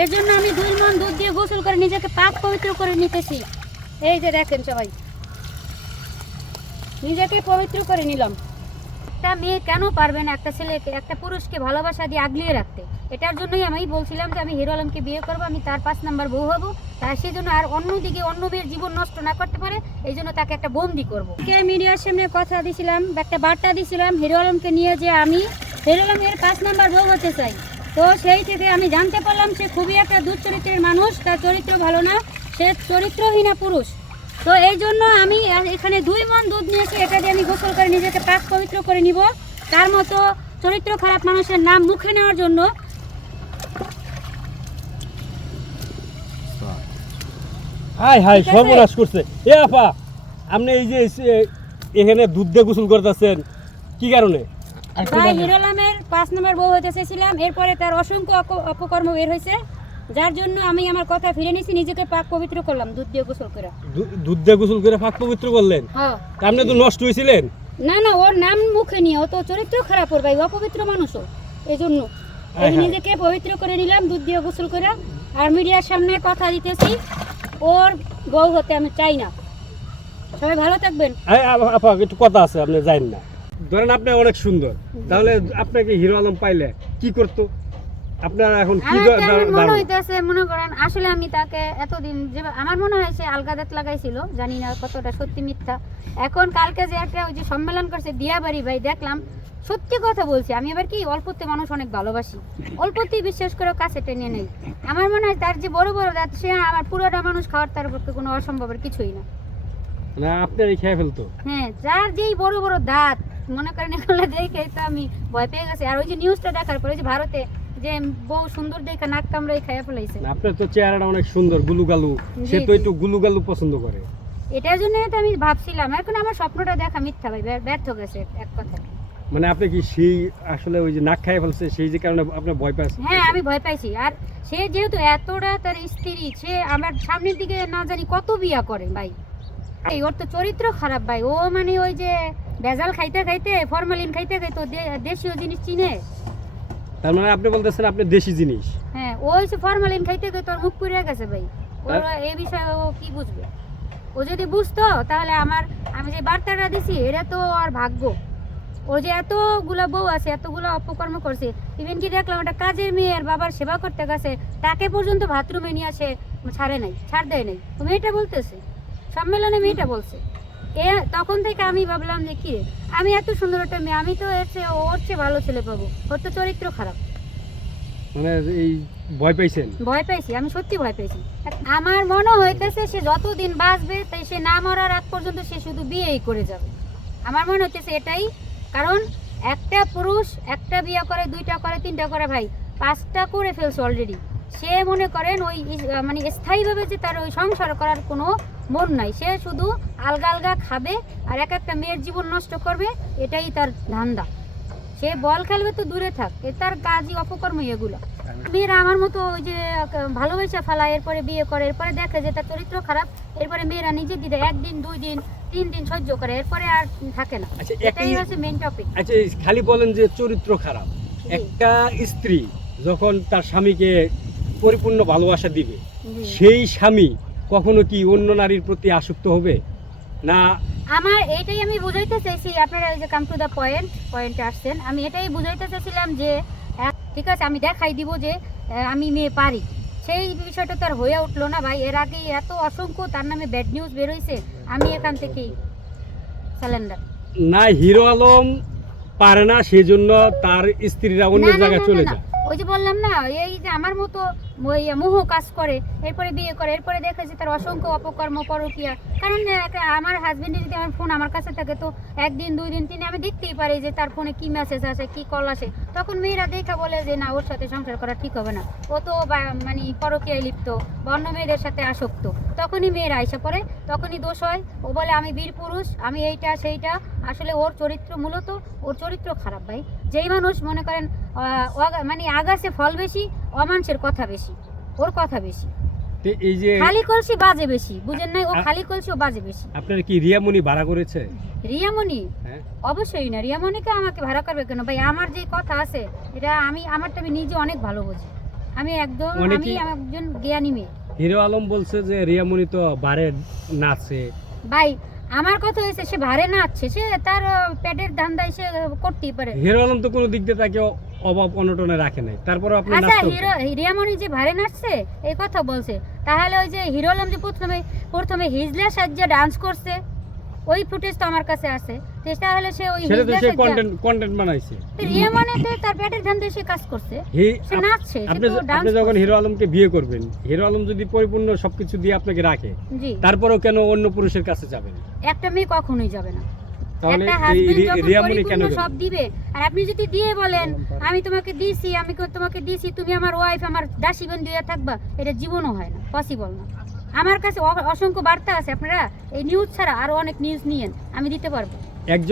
এর জন্য আমি দুই মন দুধ দিয়ে গোসল করে নিজেকে পাক পবিত্র করে নিতেছি। এই যে দেখেন সবাই, নিজেকে পবিত্র করে নিলাম। একটা মেয়ে কেন পারবে না একটা ছেলেকে, একটা পুরুষকে ভালোবাসা দিয়ে আগলিয়ে রাখতে? এটার জন্যই আমি বলছিলাম যে আমি হিরো আলমকে বিয়ে করব, আমি তার পাঁচ নাম্বার বউ হব, তার সেই জন্য আর অন্যদিকে অন্য মেয়ের জীবন নষ্ট না করতে পারে, এই জন্য তাকে একটা বন্দি করব। কে মিডিয়ার সামনে কথা দিছিলাম, একটা বার্তা দিছিলাম, হিরো আলমকে নিয়ে যে আমি হিরো আলমের পাঁচ নাম্বার বউ হতে চাই। তো সেই থেকে আমি জানতে পারলাম সে খুবই একটা দুশ্চরিত্রের মানুষ তার চরিত্র ভালো না সে চরিত্রহীনা পুরুষ। তো এই জন্য আমি এখানে দুই মন দুধ নিয়েছি এটা দিয়ে আমি গোসল করে নিজেকে পাক পবিত্র করে নিব। তার মতো চরিত্র খারাপ মানুষের নাম মুখে নেওয়ার জন্য হাই হাই সর্বনাশ করছে। এ আপা আপনি এই যে এখানে দুধ দিয়ে গোসল করতেছেন কি কারণে? ভাই পাঁচ নম্বর বউ হতে চেয়েছিলাম। এরপরে তার অসংখ্য অপকর্ম বের হয়েছে। যার জন্য আমি আমার কথা ফিরে নিয়েছি নিজেকে পাক পবিত্র করলাম দুধ দিয়ে গোসল করে। দুধ দিয়ে গোসল করে ফাঁক পবিত্র করলেন? হ্যাঁ আপনি তো নষ্ট হয়েছিলেন? না না ওর নাম মুখে নিয়ে ও তো চরিত্র খারাপ ওর ভাই অপবিত্র মানুষও এই জন্য আমি নিজেকে পবিত্র করে নিলাম দুধ দিয়ে গোসল করে। আর মিডিয়ার সামনে কথা দিতেছি ওর বউ হতে আমি চাই না। সবাই ভালো থাকবেন। আপা একটু কথা আছে আপনি জানেন না। ধরেন আপনি অনেক সুন্দর তাহলে আপনাকে হিরো আলম পাইলে কি করতো? আপনার এখন কি মনে? হইতেছে মনে করেন আসলে আমি তাকে এতদিন যে আমার মনে হয় সে আলগা দাঁত লাগাইছিল জানি না কতটা সত্যি মিথ্যা। এখন কালকে যে একটা ওই যে সম্মেলন করছে দিয়াবাড়ি ভাই দেখলাম সত্যি কথা বলছি আমি এবার কি অল্পতে মানুষ অনেক ভালোবাসি। অল্পতেই বিশ্বাস করে কাছে টেনে নেই আমার মনে হয় তার যে বড় বড় দাঁত সে আমার পুরোটা মানুষ খাওয়ার তার পক্ষে কোনো অসম্ভবের কিছুই না। না আপনারই খেয়ে ফেলতো? হ্যাঁ যার যেই বড় বড় দাঁত মনে করেন এগুলো দেখে তো আমি ভয় পেয়ে গেছি। আর ওই যে নিউজটা দেখার পরে যে ভারতে যে বউ সুন্দর দেখে নাক কামড়াই খাইয়া ফেলাইছে। আপনার তো চেহারাটা অনেক সুন্দর গুলুগালু। সে তো একটু গুলুগালু পছন্দ করে। এটার জন্য তো আমি ভাবছিলাম এখন আমার স্বপ্নটা দেখা মিথ্যা ভাই ব্যর্থ গেছে এক কথা মানে আপনি কি সেই আসলে ওই যে নাক খাই ফেলছে সেই যে কারণে আপনার ভয় হ্যাঁ আমি ভয় পাইছি। আর সে যেহেতু এতটা তার স্ত্রী সে আমার সামনের দিকে না জানি কত বিয়া করে ভাই। এই ওর তো চরিত্র খারাপ ভাই। ও মানে ওই যে ভেজাল খাইতে খাইতে ফরমালিন খাইতে খাইতে দেশীয় জিনিস চিনে। তার মানে আপনি বলতেছেন আপনি দেশি জিনিস। হ্যাঁ ওই সে ফরমালিন খাইতে খাইতে ওর মুখ পুড়ে গেছে ভাই। ওর এই বিষয়ে ও কি বুঝবে? ও যদি বুঝতো তাহলে আমার আমি যে বার্তাটা দিছি এটা তো আর ভাগ্য। ও যে এতগুলো বউ আছে এতগুলো অপকর্ম করছে। ইভেন কি দেখলাম একটা কাজের মেয়ে আর বাবার সেবা করতে গেছে তাকে পর্যন্ত বাথরুমে নিয়ে আসে ছাড়ে নাই ছাড় দেয় নাই। তো মেয়েটা বলতেছে। সম্মেলনে মেয়েটা বলছে। এ তখন থেকে আমি ভাবলাম যে কি আমি এত সুন্দর একটা মেয়ে আমি তো এর চেয়ে ওর চেয়ে ভালো ছেলে পাবো। ওর তো চরিত্র খারাপ। মানে এই ভয় পাইছেন? ভয় পাইছি আমি সত্যি ভয় পেয়েছি আমার মনে হইতেছে সে যতদিন বাঁচবে তাই সে না মরার আগ পর্যন্ত সে শুধু বিয়েই করে যাবে। আমার মনে হইতেছে এটাই। কারণ একটা পুরুষ একটা বিয়ে করে দুইটা করে তিনটা করে ভাই পাঁচটা করে ফেলছে অলরেডি সে মনে করেন ওই মানে স্থায়ীভাবে যে তার ওই সংসার করার কোনো মন নাই। সে শুধু আলগা আলগা খাবে আর এক একটা মেয়ের জীবন নষ্ট করবে এটাই তার ধান্দা। সে বল খেলবে তো দূরে থাক এ তার কাজই অপকর্ম এগুলো। মেয়েরা আমার মতো ওই যে ভালোবাসা ফেলা এরপরে বিয়ে করে এরপরে দেখে যে তার চরিত্র খারাপ এরপরে মেয়েরা নিজে দিতে একদিন দুই দিন তিন দিন সহ্য করে এরপরে আর থাকে না। আচ্ছা এটাই হচ্ছে মেন টপিক আচ্ছা খালি বলেন যে চরিত্র খারাপ। একটা স্ত্রী যখন তার স্বামীকে পরিপূর্ণ ভালোবাসা দিবে সেই স্বামী কখনো কি অন্য নারীর প্রতি আসক্ত হবে? না? আমার এটাই আমি বুঝাইতে চাইছি আপনারা এই যে কাম টু দ্য পয়েন্ট পয়েন্টে আসছেন আমি এটাই বুঝাইতে চাইছিলাম যে ঠিক আছে আমি দেখাই দিব যে আমি মেয়ে পারি। সেই বিষয়টা তো আর হয়ে উঠল না ভাই এর আগে এত অসংখ্য তার নামে ব্যাড নিউজ বেরোইছে আমি এখান থেকেই স্যালেন্ডার না হিরো আলম পারে না সেজন্য তার স্ত্রীরা অন্য জায়গায় চলে। যায়। ওই যে বললাম না এই যে আমার মতো ওই মোহ কাজ করে, এরপরে বিয়ে করে, এরপরে দেখে যে তার অসংখ্য অপকর্ম পরকিয়া। কারণ আমার হাজবেন্ডের যদি আমার ফোন আমার কাছে থাকে, তো একদিন দুই দিন তিন আমি দেখতেই পারি যে তার ফোনে কি মেসেজ আসে, কি কল আসে। তখন মেয়েরা দেখা বলে যে, না, ওর সাথে সংসার করা ঠিক হবে না। ও তো মানে পরকিয়ায় লিপ্ত, বা অন্য মেয়েদের সাথে আসক্ত। তখনই মেয়েরা আইসা পড়ে, তখনই দোষ হয়। ও বলে, আমি বীর পুরুষ, আমি এইটা, সেইটা। আসলে ওর চরিত্র মূলত, ওর চরিত্র খারাপ ভাই। যেই মানুষ মনে করেন মানে আগাছে ফল বেশি অমানুষের কথা বেশি ওর কথা বেশি। এই যে খালি কলসি বাজে বেশি বুঝেন নাই? ও খালি কলসি ও বাজে বেশি। আপনার কি রিয়ামণি ভাড়া করেছে? রিয়ামণি? হ্যাঁ। অবশ্যই না রিয়ামণিকে আমাকে ভাড়া করবে কেন? ভাই আমার যে কথা আছে এটা আমি আমারটা আমি নিজে অনেক ভালো বুঝি। আমি একদম আমি একজন জ্ঞানী মেয়ে। হিরো আলম বলছে যে রিয়ামণি তো বারে নাচে। ভাই আমার কথা হয়েছে সে ভারে নাচছে সে তার পেটের ধান্দায় সে করতেই পারে। হিরো আলম তো কোনো দিক দিয়ে তাকে অভাব অনটনে রাখে নাই। তারপরে আপনি আচ্ছা হিরো রিয়ামণি যে ভারে নাচছে এই কথা বলছে। তাহলে ওই যে হিরো আলম যে প্রথমে প্রথমে হিজলা সাজ্জা ডান্স করছে ওই ফুটেজ তো আমার কাছে আছে। তো তাহলে সে ওই সেটা তো সে কন্টেন্ট কন্টেন্ট বানাইছে। তো তো তার পেটের ধান্দায় সে কাজ করছে। সে নাচছে আপনি আপনি যখন হিরো আলমকে বিয়ে করবেন হিরো আলম যদি পরিপূর্ণ সবকিছু দিয়ে আপনাকে রাখে জি। তারপরেও কেন অন্য পুরুষের কাছে যাবেন? একটা মেয়ে কখনোই যাবে না। তাহলে এই যখন কেন সব দিবে আর আপনি যদি দিয়ে বলেন আমি তোমাকে দিছি আমি তোমাকে দিছি তুমি আমার ওয়াইফ আমার দাসী বন্ধু হয়ে থাকবা এটা জীবনও হয় না পসিবল না। আমার কাছে অসংখ্য বার্তা আছে আপনারা এই নিউজ ছাড়া আরও অনেক নিউজ নিয়েন আমি দিতে পারব। একজন